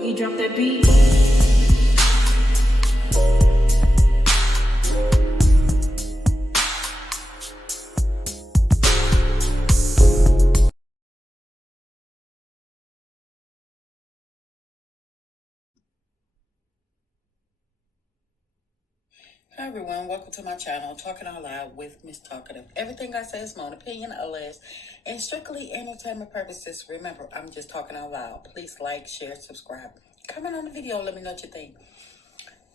Boogie, drop that beat. Hi everyone, welcome to my channel, Talking Out Loud with Miss Talkative. Everything I say is my own opinion, unless and strictly entertainment purposes. Remember, I'm just talking out loud. Please like, share, subscribe. Comment on the video, let me know what you think.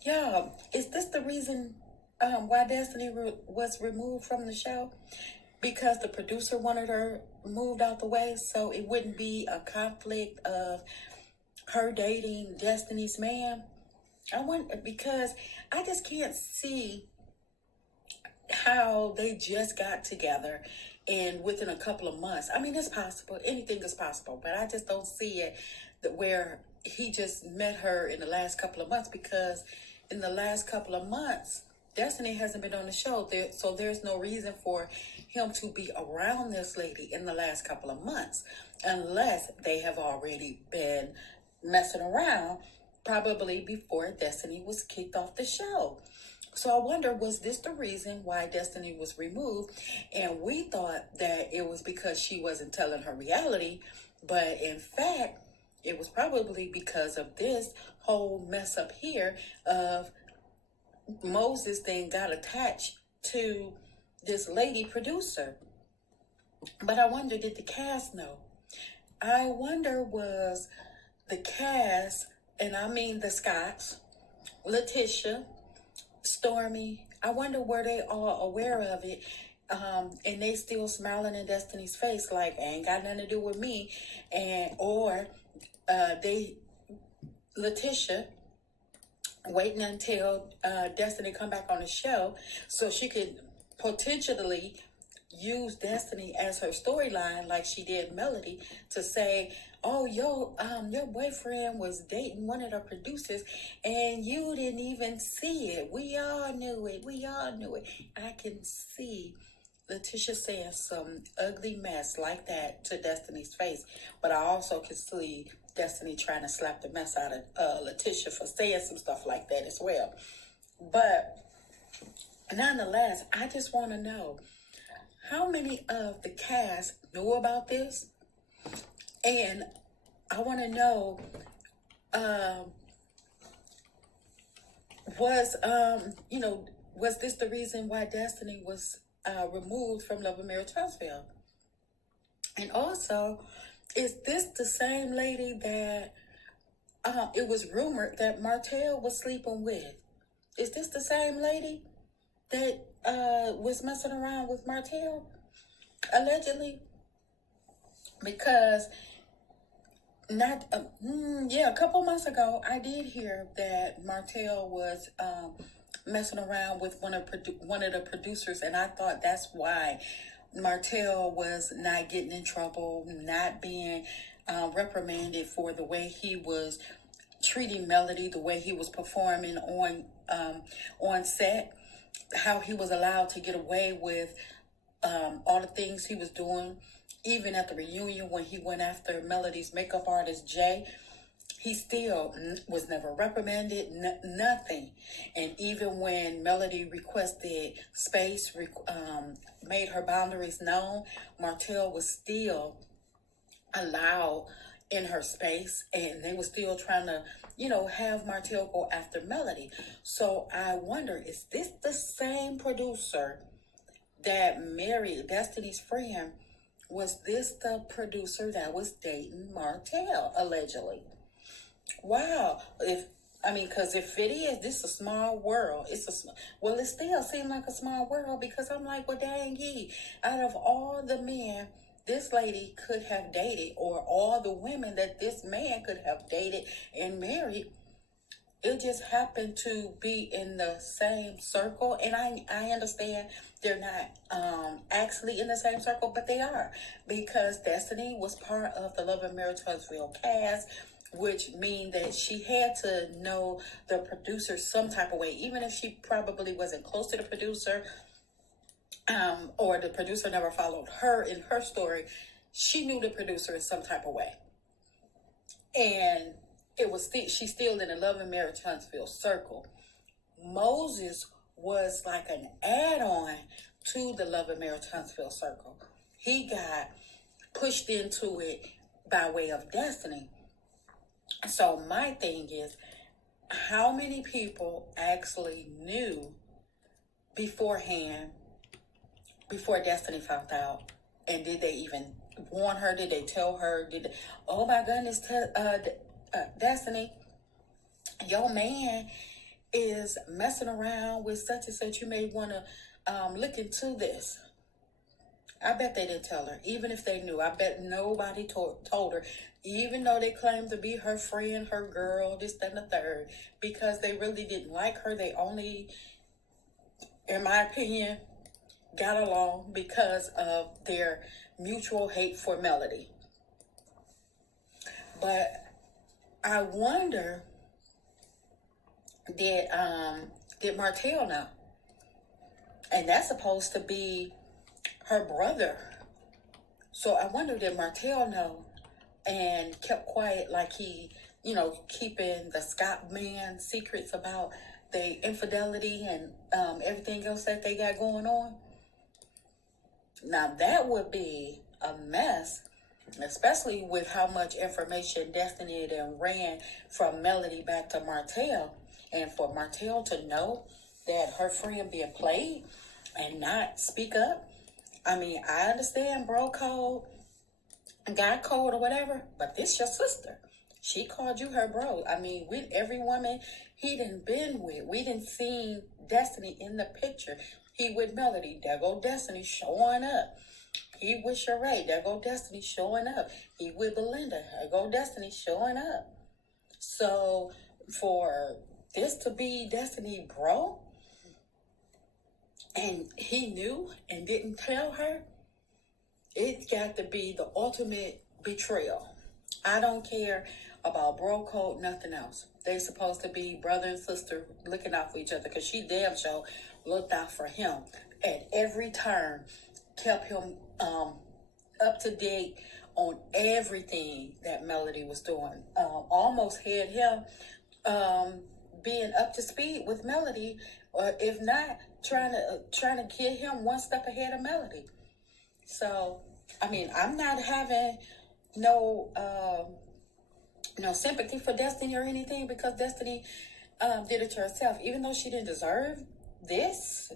Yeah, is this the reason why Destiny was removed from the show? Because the producer wanted her moved out the way so it wouldn't be a conflict of her dating Destiny's man? I wonder, because I just can't see how they just got together and within a couple of months. I mean, it's possible. Anything is possible. But I just don't see it where he just met her in the last couple of months, because in the last couple of months, Destiny hasn't been on the show. So there's no reason for him to be around this lady in the last couple of months, unless they have already been messing around, probably before Destiny was kicked off the show. So I wonder, was this the reason why Destiny was removed? And we thought that it was because she wasn't telling her reality, but in fact, it was probably because of this whole mess up here of Moses then got attached to this lady producer. But I wonder, did the cast know? I wonder, was the cast, and I mean the Scotts, Letitia, Stormy, I wonder, were they all aware of it? And they still smiling in Destiny's face like, ain't got nothing to do with me. Or Letitia waiting until Destiny come back on the show so she could potentially use Destiny as her storyline, like she did Melody, to say, oh, your boyfriend was dating one of the producers and you didn't even see it. We all knew it. I can see Letitia saying some ugly mess like that to Destiny's face, but I also can see Destiny trying to slap the mess out of Letitia for saying some stuff like that as well. But nonetheless, I just want to know, how many of the cast knew about this? And I want to know, was this the reason why Destiny was removed from Love and Marriage Huntsville? And also, is this the same lady that it was rumored that Martell was sleeping with? Is this the same lady that was messing around with Martell, allegedly? Because a couple months ago, I did hear that Martell was messing around with one of the producers, and I thought that's why Martell was not getting in trouble, not being reprimanded for the way he was treating Melody, the way he was performing on set, how he was allowed to get away with all the things he was doing. Even at the reunion when he went after Melody's makeup artist, Jay, he still was never reprimanded, nothing. And even when Melody requested space, made her boundaries known, Martell was still allowed in her space, and they were still trying to, have Martell go after Melody. So I wonder, is this the same producer that married Destiny's friend? Was this the producer that was dating Martell, allegedly? Wow. Because if it is, this is a small world. It still seems like a small world, because I'm like, well, dang out of all the men this lady could have dated, or all the women that this man could have dated and married, it just happened to be in the same circle. And I understand they're not actually in the same circle, but they are, because Destiny was part of the Love and Marriage Huntsville cast, which means that she had to know the producer some type of way, even if she probably wasn't close to the producer, or the producer never followed her in her story. She knew the producer in some type of way. And she's still in the Love and Marriage Huntsville circle. Moses was like an add-on to the Love and Marriage Huntsville circle. He got pushed into it by way of destiny. So my thing is, how many people actually knew beforehand, before Destiny found out? And did they even warn her? Did they tell her? Oh my goodness, Destiny, your man is messing around with such and such. You may want to look into this. I bet they didn't tell her. Even if they knew, I bet nobody told her. Even though they claimed to be her friend, her girl, this, that, and the third. Because they really didn't like her. They only, in my opinion, got along because of their mutual hate for Melody. But I wonder, did Martell know? And that's supposed to be her brother. So I wonder, did Martell know and kept quiet, like he, keeping the Scott man secrets about the infidelity and everything else that they got going on? Now that would be a mess, especially with how much information Destiny then ran from Melody back to Martell. And for Martell to know that her friend being played and not speak up. I mean, I understand bro code, guy code or whatever, but this your sister. She called you her bro. I mean, with every woman he done been with, we done seen Destiny in the picture. He with Melody, there go Destiny showing up. He with Sheree, there go Destiny showing up. He with Belinda, there go Destiny showing up. So for this to be Destiny bro, and he knew and didn't tell her, it's got to be the ultimate betrayal. I don't care about bro code, nothing else. They supposed to be brother and sister looking out for each other, because she damn sure looked out for him at every turn, kept him up to date on everything that Melody was doing. Almost had him being up to speed with Melody, or if not, trying to get him one step ahead of Melody. So, I mean, I'm not having no sympathy for Destiny or anything, because Destiny did it to herself, even though she didn't deserve this.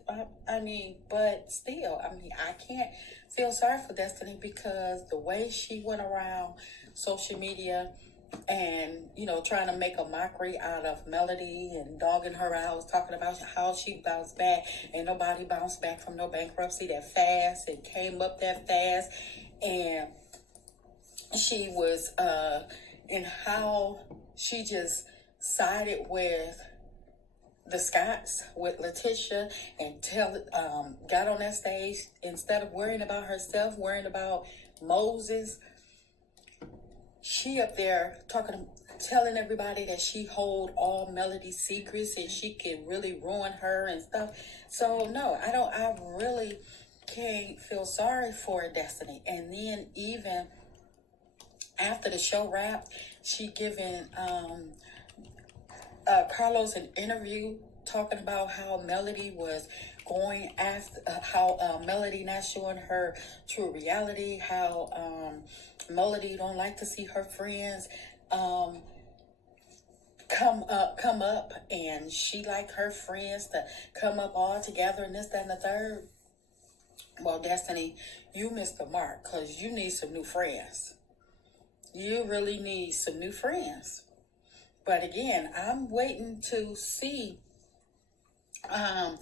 But still, I can't feel sorry for Destiny, because the way she went around social media and, trying to make a mockery out of Melody and dogging her out, talking about how she bounced back, and nobody bounced back from no bankruptcy that fast and came up that fast. And she was, and how she just sided with the Scotts, with Letitia, and got on that stage, instead of worrying about herself, worrying about Moses. She up there telling everybody that she hold all Melody's secrets and she can really ruin her and stuff. So no, I really can't feel sorry for Destiny. And then even after the show wrapped, she given Carlos an interview talking about how Melody was going after, how Melody not showing her true reality, how Melody don't like to see her friends come up, and she like her friends to come up all together and this, that, and the third. Well, Destiny, you missed the mark, because you need some new friends. You really need some new friends. But again, I'm waiting to see how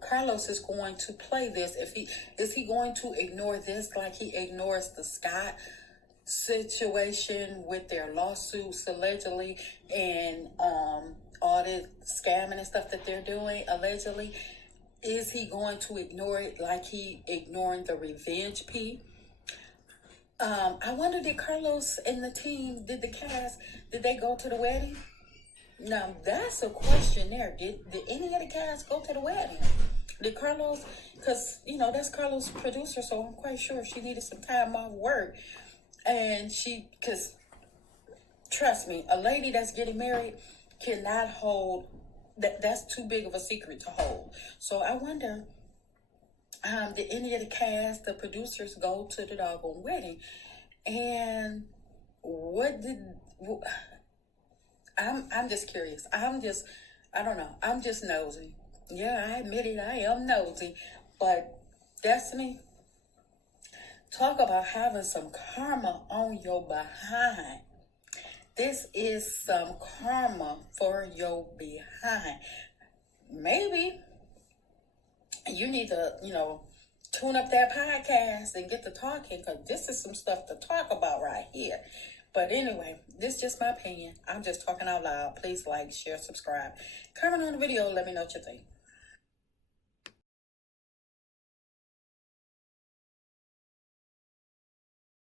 Carlos is going to play this. Is he going to ignore this like he ignores the Scott situation with their lawsuits allegedly, and all the scamming and stuff that they're doing allegedly? Is he going to ignore it like he ignoring the revenge P? I wonder, did Carlos and the team, did the cast, did they go to the wedding? Now, that's a question there. Did any of the cast go to the wedding? Did Carlos, because, that's Carlos' producer, so I'm quite sure she needed some time off work. And because Trust me, a lady that's getting married cannot hold that. That's too big of a secret to hold. So I wonder, did any of the cast, the producers, go to the doggone wedding? And what did I'm just curious. I don't know. I'm just nosy. Yeah, I admit it. I am nosy. But Destiny, talk about having some karma on your behind. This is some karma for your behind. Maybe you need to, tune up that podcast and get to talking, because this is some stuff to talk about right here. But anyway, this is just my opinion. I'm just talking out loud. Please like, share, subscribe. Comment on the video. Let me know what you think.